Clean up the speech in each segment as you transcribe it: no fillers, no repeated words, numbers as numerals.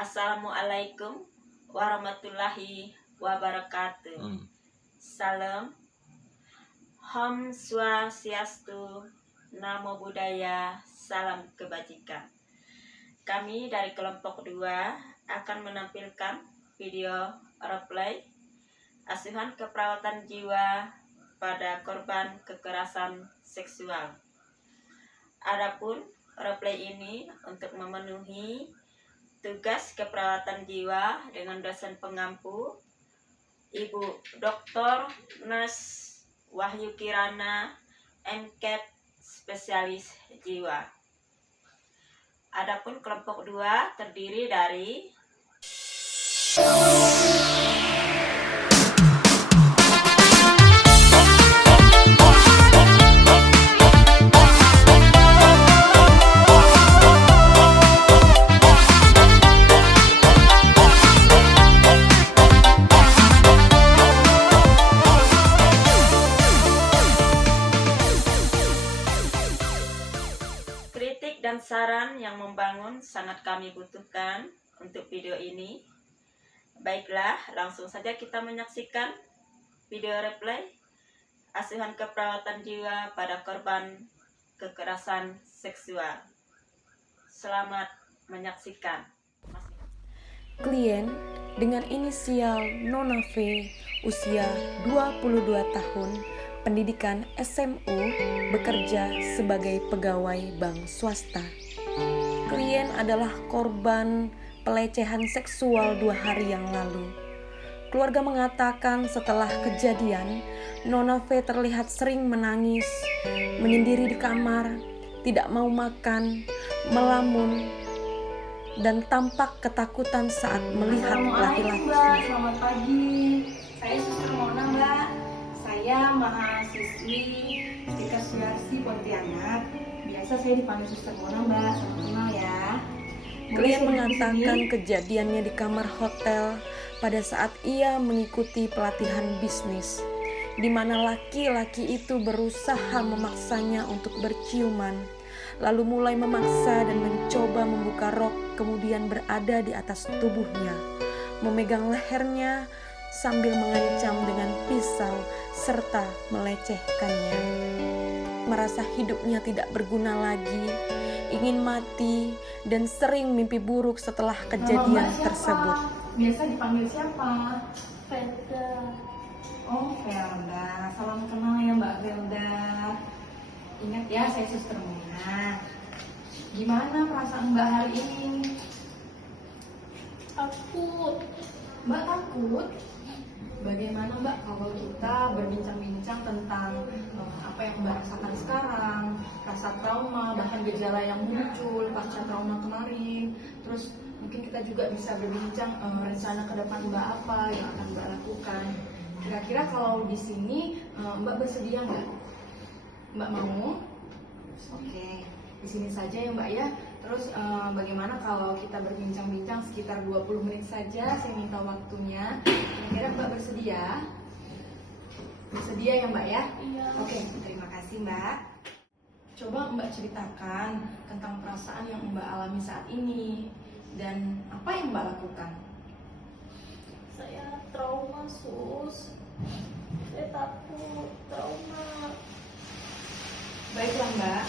Assalamualaikum warahmatullahi wabarakatuh. Salam, Om Swastiastu, Namo Buddhaya, salam kebajikan. Kami dari kelompok 2 akan menampilkan video replay asuhan keperawatan jiwa pada korban kekerasan seksual. Adapun replay ini untuk memenuhi tugas keperawatan jiwa dengan dosen pengampu Ibu Dr. Nurse Wahyu Kirana, MCAT spesialis jiwa. Adapun kelompok 2 terdiri dari kritik dan saran yang membangun sangat kami butuhkan untuk video ini. Baiklah, langsung saja kita menyaksikan video replay asuhan keperawatan jiwa pada korban kekerasan seksual. Selamat menyaksikan. Klien dengan inisial Nona V, usia 22 tahun, pendidikan SMU, bekerja sebagai pegawai bank swasta. Klien adalah korban pelecehan seksual 2 hari yang lalu. Keluarga mengatakan setelah kejadian, Nona V terlihat sering menangis, menyendiri di kamar, tidak mau makan, melamun, dan tampak ketakutan saat melihat laki-laki. Mbak, selamat pagi. Saya Suster Mona, Mbak. Saya mahasiswi Dikasih Pontianak. Biasa saya dipanggil Suster Mona, Mbak. Salam kenal ya. Klien mengatakan kejadiannya di kamar hotel pada saat ia mengikuti pelatihan bisnis, di mana laki-laki itu berusaha memaksanya untuk berciuman, lalu mulai memaksa dan mencoba membuka rok, kemudian berada di atas tubuhnya, memegang lehernya sambil mengancam dengan pisau serta melecehkannya. Merasa hidupnya tidak berguna lagi, ingin mati, dan sering mimpi buruk setelah kejadian tersebut. Biasa dipanggil siapa? Felda. Oh, Felda. Salam kenal ya Mbak Felda. Ingat ya, saya Suster Mona. Gimana perasaan Mbak hari ini? Takut. Mbak takut? Bagaimana Mbak kalau kita berbincang-bincang tentang apa yang Mbak rasakan sekarang, rasa trauma, bahkan gejala yang muncul pasca trauma kemarin. Terus mungkin kita juga bisa berbincang rencana ke depan Mbak apa yang akan Mbak lakukan. Kira-kira kalau di sini Mbak bersedia nggak? Mbak mau? Oke, di sini saja ya Mbak ya. Terus bagaimana kalau kita berbincang-bincang sekitar 20 menit saja, saya minta waktunya. Kira-kira Mbak bersedia? Bersedia ya Mbak ya? Iya. Oke, terima kasih Mbak. Coba Mbak ceritakan tentang perasaan yang Mbak alami saat ini dan apa yang Mbak lakukan? Saya trauma, Sus. Saya takut, trauma. Baiklah Mbak,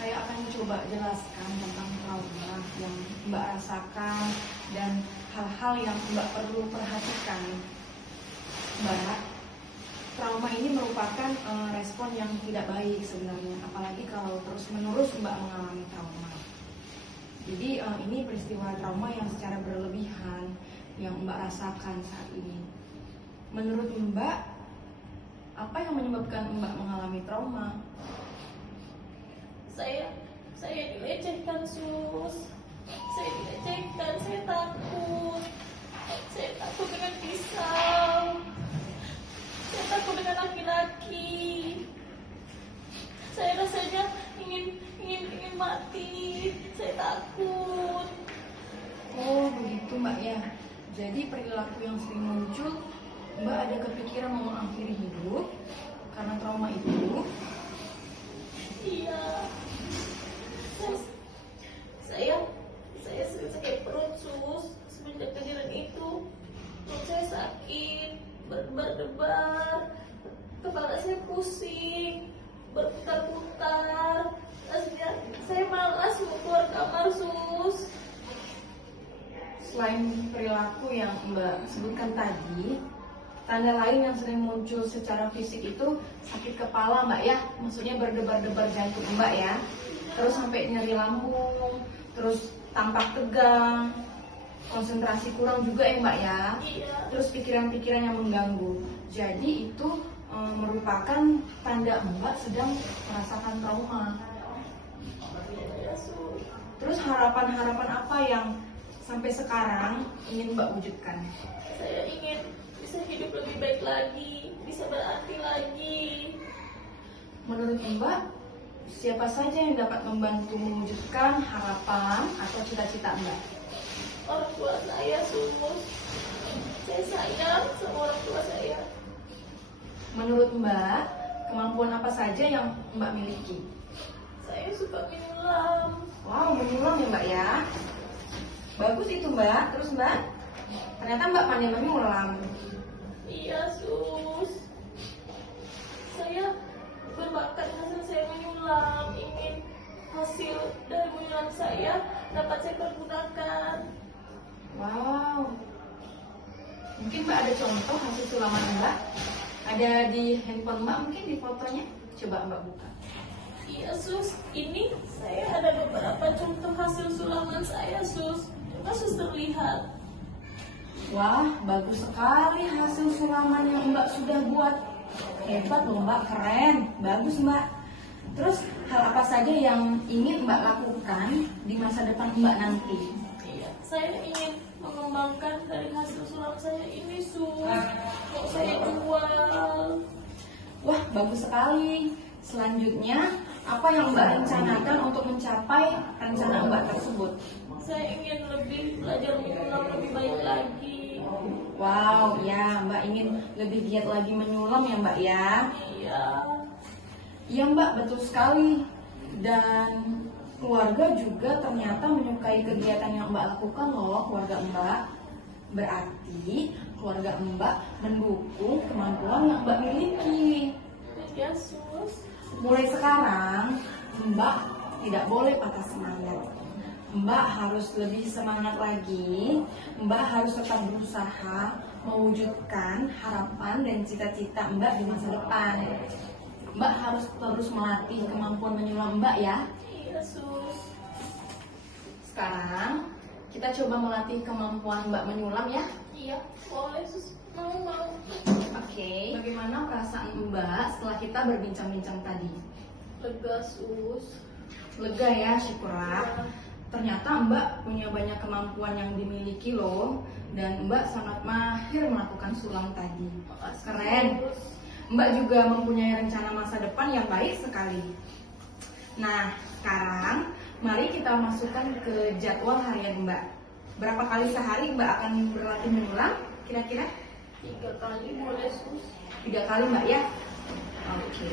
saya akan coba jelaskan tentang trauma yang Mbak rasakan dan hal-hal yang Mbak perlu perhatikan. Mbak, trauma ini merupakan respon yang tidak baik sebenarnya, apalagi kalau terus-menerus Mbak mengalami trauma. Jadi ini peristiwa trauma yang secara berlebihan yang Mbak rasakan saat ini. Menurut Mbak, apa yang menyebabkan Mbak mengalami trauma? Saya dilecehkan, Sus. Saya dilecehkan, saya takut. Saya takut dengan pisau. Saya takut dengan laki-laki. Saya rasanya ingin mati. Saya takut. Oh begitu Mbak ya. Jadi perilaku yang sering muncul, Mbak ada kepikiran mau mengakhiri hidup karena trauma itu? Iya. Saya sakit perut, Sus. selain perilaku yang Mbak sebutkan tadi, tanda lain yang sering muncul secara fisik itu sakit kepala Mbak ya, maksudnya berdebar-debar jantung Mbak ya, terus sampai nyeri lambung, terus tampak tegang, konsentrasi kurang juga ya Mbak ya, terus pikiran-pikiran yang mengganggu. Jadi itu merupakan tanda Mbak sedang merasakan trauma. Terus harapan-harapan apa yang sampai sekarang ingin Mbak wujudkan? Saya ingin bisa hidup lebih baik lagi, bisa berarti lagi. Menurut Mbak, siapa saja yang dapat membantu mewujudkan harapan atau cita-cita Mbak? Orang tua saya Sus. Saya sayang sama orang tua saya. Menurut Mbak, kemampuan apa saja yang Mbak miliki? Saya suka menyulam. Wow, menyulam ya Mbak ya. Bagus itu Mbak. Terus Mbak, ternyata Mbak pandai menyulam. Iya Sus. Saya berbakat hasil saya menyulam. Ingin hasil dari menyulam saya dapat saya pergunakan. Wow. Mungkin Mbak ada contoh hasil sulaman Mbak? Ada di handphone Mbak mungkin di fotonya? Coba Mbak buka. Iya Sus, ini saya ada beberapa contoh hasil sulaman saya Sus. Coba Sus terlihat. Wah, bagus sekali hasil sulaman yang Mbak sudah buat. Hebat loh Mbak, keren. Bagus Mbak. Terus hal apa saja yang ingin Mbak lakukan di masa depan Mbak nanti? Iya, saya ingin mengembangkan dari hasil sulam saya ini Sus. Mau saya jual. Wah, bagus sekali. Selanjutnya, apa yang Mbak rencanakan untuk mencapai rencana Mbak tersebut? Saya ingin lebih belajar menyulam lebih baik lagi. Wow, ya Mbak ingin lebih giat lagi menyulam ya Mbak ya? Iya. Iya Mbak, betul sekali. Dan keluarga juga ternyata menyukai kegiatan yang Mbak lakukan loh, keluarga Mbak. Berarti keluarga Mbak mendukung kemampuan yang Mbak miliki. Iya Sus. Mulai sekarang, Mbak tidak boleh patah semangat. Mbak harus lebih semangat lagi. Mbak harus tetap berusaha mewujudkan harapan dan cita-cita Mbak di masa depan. Mbak harus terus melatih kemampuan menyulam Mbak ya. Iya Sus. Sekarang kita coba melatih kemampuan Mbak menyulam ya. Iya, boleh Sus. Mau. Oke. Bagaimana perasaan Mbak setelah kita berbincang-bincang tadi? Lega Sus. Lega ya, syukurlah. Ternyata Mbak punya banyak kemampuan yang dimiliki loh. Dan Mbak sangat mahir melakukan sulam tadi. Keren. Mbak juga mempunyai rencana masa depan yang baik sekali. Nah, sekarang mari kita masukkan ke jadwal harian Mbak. Berapa kali sehari Mbak akan berlatih menyulam? Kira-kira? 3 kali boleh Sus. 3 kali Mbak ya? Oke.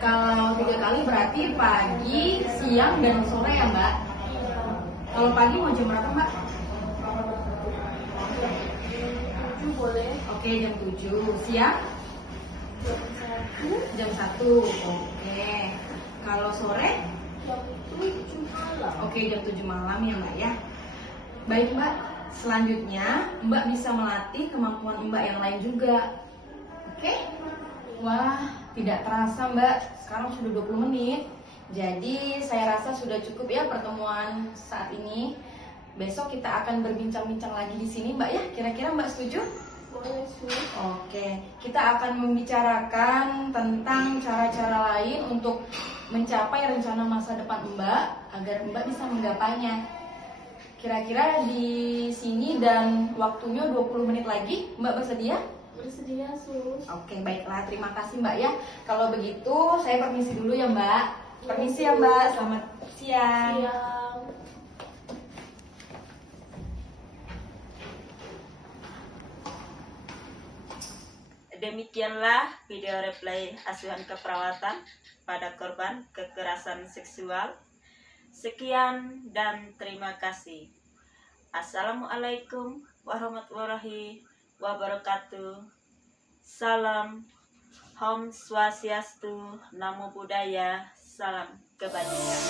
Kalau 3 kali berarti pagi, siang, dan sore ya Mbak? Kalau pagi mau jam berapa Mbak? 7 boleh. Oke, jam 7. Siang? Jam 1. Jam 1. Oke. Kalau sore? Jam 7 malam. Oke, jam 7 malam ya Mbak ya. Baik Mbak, selanjutnya Mbak bisa melatih kemampuan Mbak yang lain juga. Oke? Wah, tidak terasa Mbak, sekarang sudah 20 menit. Jadi saya rasa sudah cukup ya pertemuan saat ini. Besok kita akan berbincang-bincang lagi di sini Mbak ya. Kira-kira Mbak setuju? Boleh Sus. Oke, kita akan membicarakan tentang cara-cara lain untuk mencapai rencana masa depan Mbak agar Mbak bisa menggapainya. Kira-kira di sini dan waktunya 20 menit lagi, Mbak bersedia? Bersedia Sus. Oke, baiklah. Terima kasih Mbak ya. Kalau begitu, saya permisi dulu ya Mbak. Permisi ya Mbak. Selamat siang. Siang. Demikianlah video replay asuhan keperawatan pada korban kekerasan seksual. Sekian dan terima kasih. Assalamualaikum warahmatullahi wabarakatuh. Salam Om Swastiastu, Namo Buddhaya, salam kebajikan.